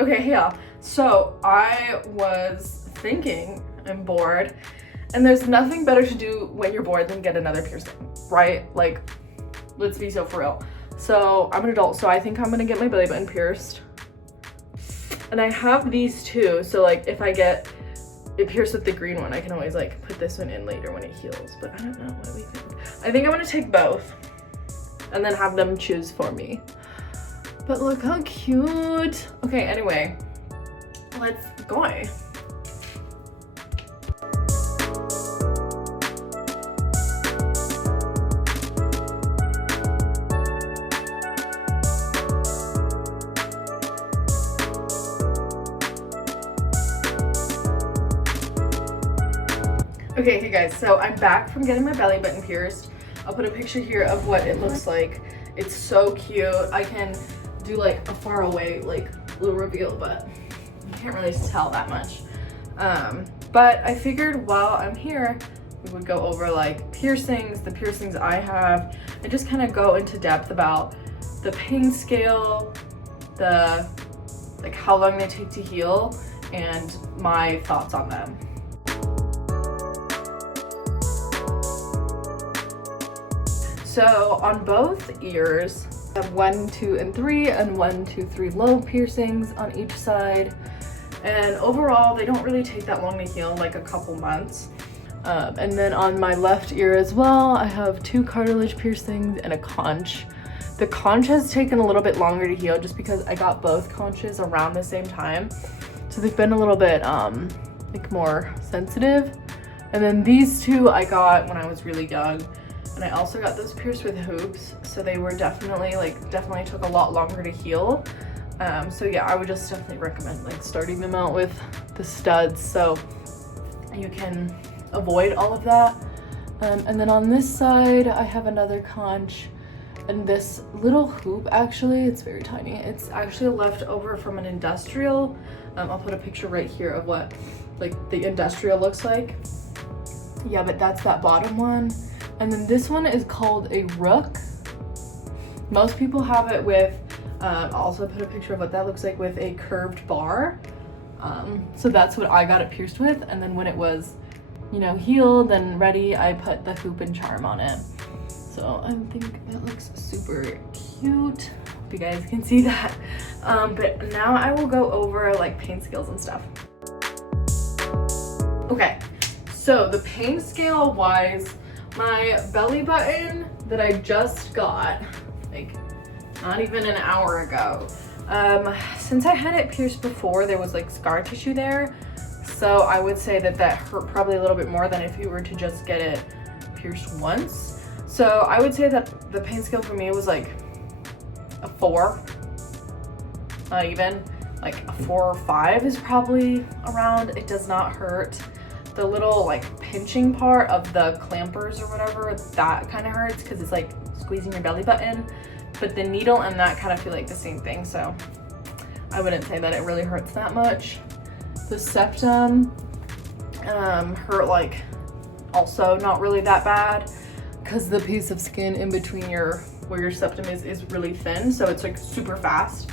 Okay, hey y'all. So I was thinking, I'm bored, and there's nothing better to do when you're bored than get another piercing, right? Like, let's be so for real. So I'm an adult, so I think I'm gonna get my belly button pierced. And I have these two, so like if I get it pierced with the green one, I can always like put this one in later when it heals, but I don't know, what do we think? I think I'm gonna take both and then have them choose for me. But look how cute. Okay, anyway, let's go. Okay, hey guys, so I'm back from getting my belly button pierced. I'll put a picture here of what it looks like. It's so cute. I can do like a far away like little reveal, but you can't really tell that much. But I figured while I'm here, we would go over like piercings, the piercings I have, and just kind of go into depth about the pain scale, the like how long they take to heal, and my thoughts on them. So on both ears, I have 1, 2, and 3, and 1, 2, 3 lobe piercings on each side. And overall, they don't really take that long to heal, like a couple months. And then on my left ear as well, I have 2 cartilage piercings and a conch. The conch has taken a little bit longer to heal just because I got both conches around the same time. So they've been a little bit like more sensitive. And then these 2 I got when I was really young. And I also got those pierced with hoops, so they were definitely took a lot longer to heal. So yeah, I would just definitely recommend like starting them out with the studs so you can avoid all of that. And then on this side, I have another conch, and this little hoop, actually, it's very tiny. It's actually a leftover from an industrial. I'll put a picture right here of what like the industrial looks like. Yeah, but that's that bottom one. And then this one is called a rook. Most people have it with, I'll also put a picture of what that looks like with a curved bar. So that's what I got it pierced with. And then when it was, you know, healed and ready, I put the hoop and charm on it. So I think that looks super cute. Hope you guys can see that. But now I will go over like pain scales and stuff. Okay, so the pain scale wise, my belly button that I just got, like not even an hour ago, since I had it pierced before, there was like scar tissue there. So I would say that that hurt probably a little bit more than if you were to just get it pierced once. So I would say that the pain scale for me was like a 4, not even, like a 4 or 5 is probably around. It does not hurt. The little like pinching part of the clampers or whatever, that kind of hurts because it's like squeezing your belly button, but the needle and that kind of feel like the same thing, so I wouldn't say that it really hurts that much. The septum hurt like also not really that bad because the piece of skin in between where your septum is really thin, so it's like super fast.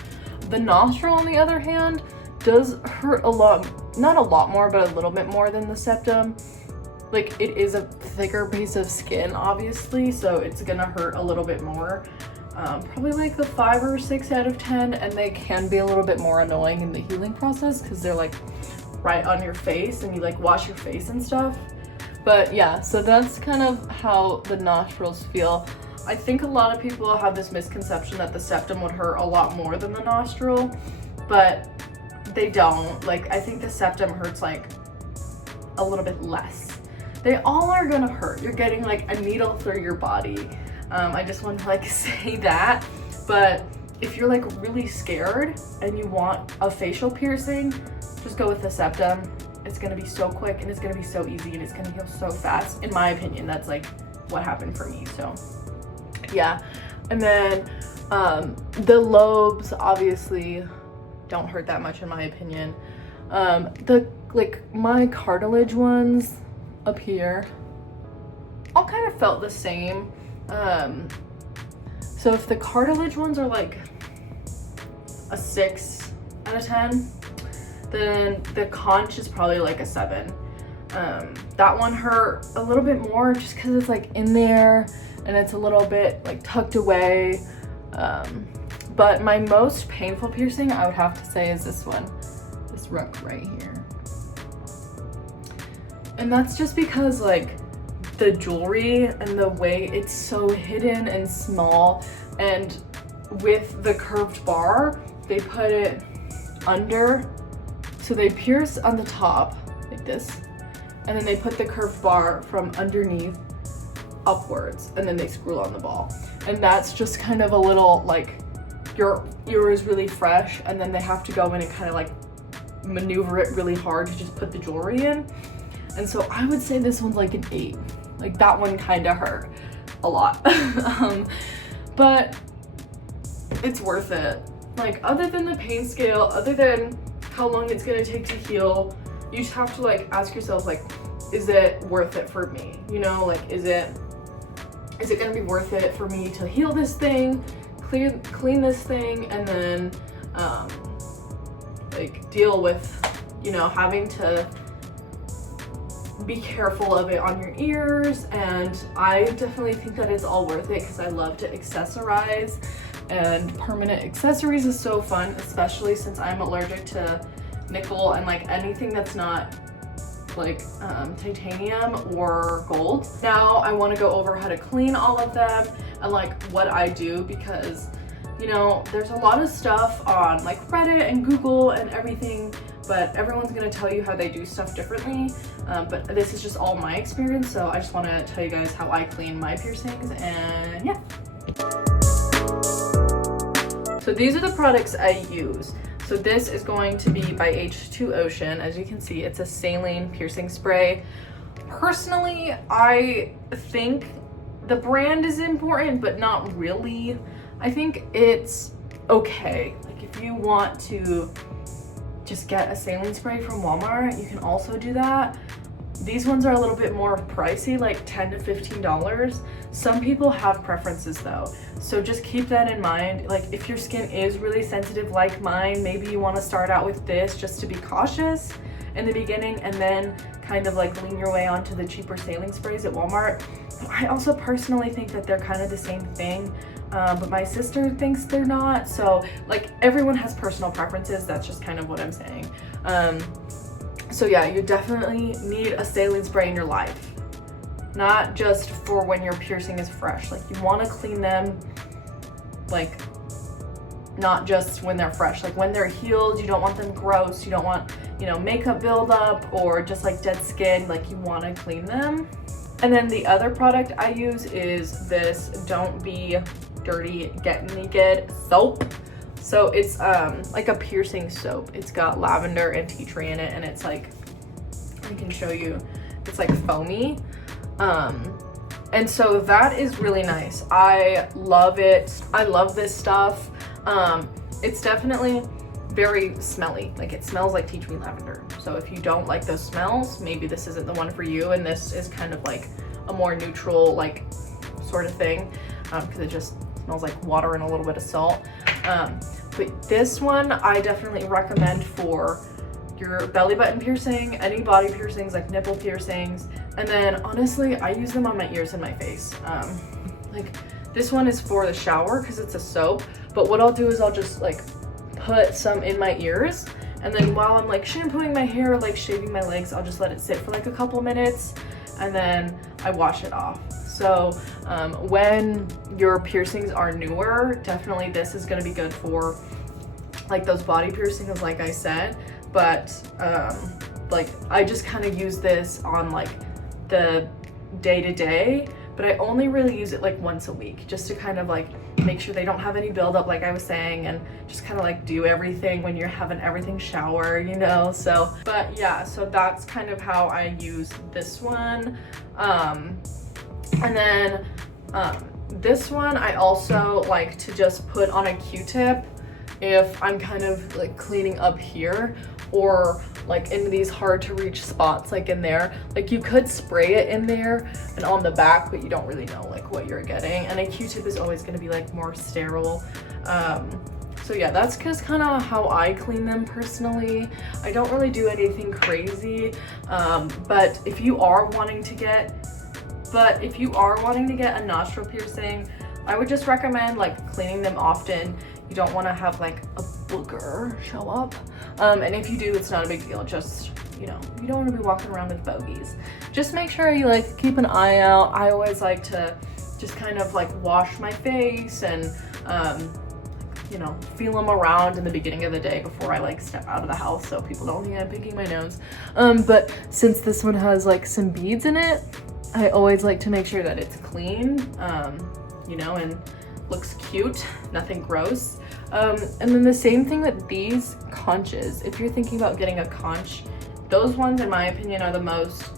The nostril on the other hand does hurt a lot, not a lot more, but a little bit more than the septum. Like it is a thicker piece of skin, obviously, so it's gonna hurt a little bit more. Probably like the 5 or 6 out of 10, and they can be a little bit more annoying in the healing process because they're like right on your face and you like wash your face and stuff. But yeah, so that's kind of how the nostrils feel. I think a lot of people have this misconception that the septum would hurt a lot more than the nostril, but they don't. Like, I think the septum hurts like a little bit less. They all are gonna hurt. You're getting like a needle through your body. I just want to like say that. But if you're like really scared and you want a facial piercing, just go with the septum. It's gonna be so quick and it's gonna be so easy and it's gonna heal so fast. In my opinion, that's like what happened for me. So yeah. And then the lobes obviously don't hurt that much in my opinion. My cartilage ones up here all kind of felt the same. So if the cartilage ones are like a 6 out of 10. Then the conch is probably like a 7. That one hurt a little bit more just because it's like in there and it's a little bit like tucked away. But my most painful piercing, I would have to say, is this one, this rook right here. And that's just because like the jewelry and the way it's so hidden and small, and with the curved bar, they put it under. So they pierce on the top like this, and then they put the curved bar from underneath upwards, and then they screw on the ball. And that's just kind of a little like, your ear is really fresh, and then they have to go in and kind of like maneuver it really hard to just put the jewelry in. And so I would say this one's like an 8. Like that one kind of hurt a lot. But it's worth it. Like, other than the pain scale, other than how long it's gonna take to heal, you just have to like ask yourself, like, is it worth it for me? You know, like, is it gonna be worth it for me to heal this thing, clean this thing, and then like deal with, you know, having to be careful of it on your ears. And I definitely think that it's all worth it because I love to accessorize, and permanent accessories is so fun, especially since I'm allergic to nickel and like anything that's not like titanium or gold. Now I want to go over how to clean all of them and like what I do, because you know there's a lot of stuff on like Reddit and Google and everything, but everyone's gonna tell you how they do stuff differently. But this is just all my experience, so I just want to tell you guys how I clean my piercings. And yeah, so these are the products I use. So this is going to be by H2 Ocean. As you can see, it's a saline piercing spray. Personally, I think the brand is important, but not really. I think it's okay. Like, if you want to just get a saline spray from Walmart, you can also do that. These ones are a little bit more pricey, like $10 to $15. Some people have preferences though, so just keep that in mind. Like, if your skin is really sensitive like mine, maybe you want to start out with this just to be cautious in the beginning, and then kind of like lean your way onto the cheaper saline sprays at Walmart. I also personally think that they're kind of the same thing, but my sister thinks they're not. So like, everyone has personal preferences. That's just kind of what I'm saying. So yeah, you definitely need a saline spray in your life, not just for when your piercing is fresh. Like, you want to clean them, like, not just when they're fresh. Like, when they're healed, you don't want them gross. You don't want, you know, makeup buildup or just like dead skin. Like, you want to clean them. And then the other product I use is this Don't Be Dirty Get Naked soap. So it's like a piercing soap. It's got lavender and tea tree in it, and it's like, I can show you, it's like foamy. And so that is really nice. I love it. I love this stuff. It's definitely very smelly. Like, it smells like tea tree lavender. So if you don't like those smells, maybe this isn't the one for you. And this is kind of like a more neutral, like, sort of thing, because it just smells like water and a little bit of salt. But this one I definitely recommend for your belly button piercing, any body piercings, like nipple piercings. And then honestly, I use them on my ears and my face. Like, this one is for the shower because it's a soap, but what I'll do is I'll just like put some in my ears, and then while I'm like shampooing my hair, like shaving my legs, I'll just let it sit for like a couple minutes, and then I wash it off. So when your piercings are newer, definitely this is going to be good for like those body piercings, like I said. But like, I just kind of use this on like the day-to-day, but I only really use it like once a week, just to kind of like make sure they don't have any buildup, like I was saying, and just kind of like do everything when you're having everything shower, you know. So, but yeah, so that's kind of how I use this one. And then this one I also like to just put on a Q-tip if I'm kind of like cleaning up here, or like in these hard to reach spots, like in there. Like, you could spray it in there and on the back, but you don't really know like what you're getting, and a Q-tip is always going to be like more sterile. So yeah, that's just kind of how I clean them personally. I don't really do anything crazy, but if you are wanting to get a nostril piercing, I would just recommend like cleaning them often. You don't want to have like a booger show up, and if you do, it's not a big deal. Just, you know, you don't want to be walking around with bogeys. Just make sure you like keep an eye out. I always like to just kind of like wash my face and you know, feel them around in the beginning of the day before I like step out of the house, so people don't think I'm picking my nose. But since this one has like some beads in it, I always like to make sure that it's clean, you know, and looks cute, nothing gross. And then the same thing with these conches. If you're thinking about getting a conch, those ones in my opinion are the most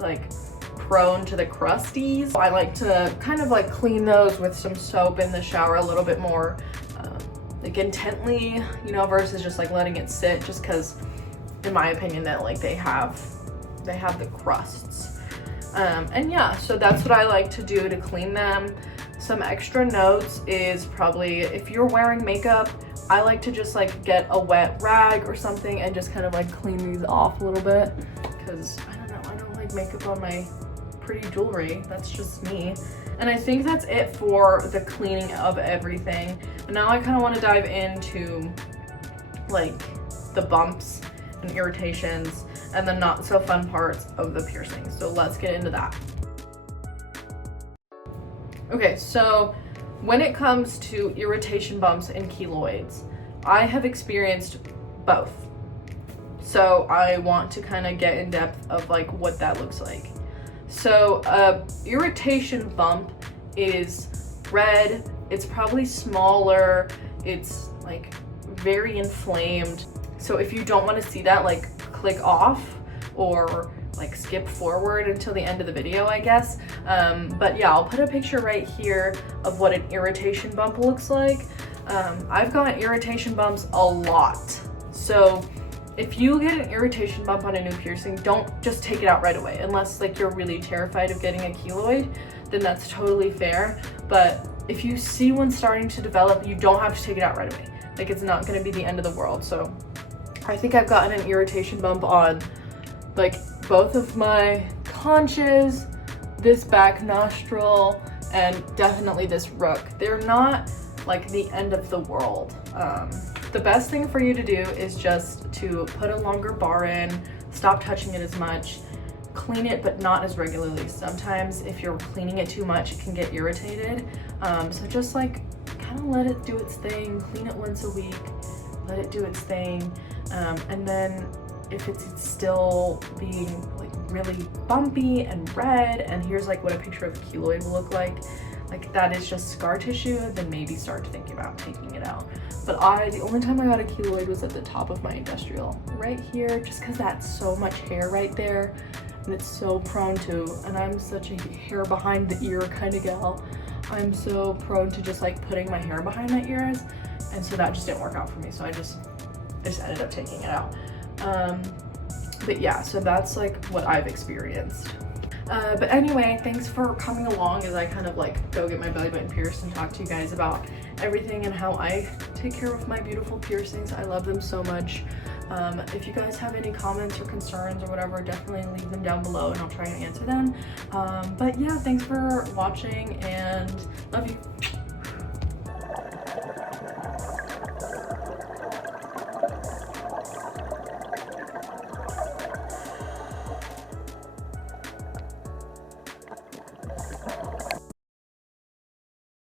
like prone to the crusties. I like to kind of like clean those with some soap in the shower a little bit more like intently, you know, versus just like letting it sit, just because in my opinion that like they have the crusts. And yeah, so that's what I like to do to clean them. Some extra notes is probably if you're wearing makeup, I like to just like get a wet rag or something and just kind of like clean these off a little bit, because I don't know, I don't like makeup on my pretty jewelry. That's just me. And I think that's it for the cleaning of everything. And now I kind of want to dive into like the bumps and irritations and the not so fun parts of the piercing. So let's get into that. Okay, so when it comes to irritation bumps and keloids, I have experienced both. So I want to kind of get in depth of like what that looks like. So irritation bump is red, it's probably smaller, it's like very inflamed. So if you don't want to see that, like click off or like skip forward until the end of the video, I guess. But yeah, I'll put a picture right here of what an irritation bump looks like. I've gotten irritation bumps a lot. So if you get an irritation bump on a new piercing, don't just take it out right away. Unless like you're really terrified of getting a keloid, then that's totally fair. But if you see one starting to develop, you don't have to take it out right away. Like it's not gonna be the end of the world. So I think I've gotten an irritation bump on like both of my conches, this back nostril, and definitely this rook. They're not like the end of the world. The best thing for you to do is just to put a longer bar in, stop touching it as much, clean it but not as regularly. Sometimes if you're cleaning it too much, it can get irritated. So just like kind of let it do its thing, clean it once a week, let it do its thing. And then if it's still being like really bumpy and red, and here's like what a picture of a keloid will look like that is just scar tissue, then maybe start thinking about taking it out. But the only time I got a keloid was at the top of my industrial, right here, just because that's so much hair right there, and it's so prone to, and I'm such a hair behind the ear kind of gal. I'm so prone to just like putting my hair behind my ears, and so that just didn't work out for me, so I just ended up taking it out. But yeah, so that's like what I've experienced. But anyway, thanks for coming along as I kind of like go get my belly button pierced and talk to you guys about everything and how I take care of my beautiful piercings. I love them so much. If you guys have any comments or concerns or whatever, definitely leave them down below and I'll try to answer them. But yeah, thanks for watching and love you.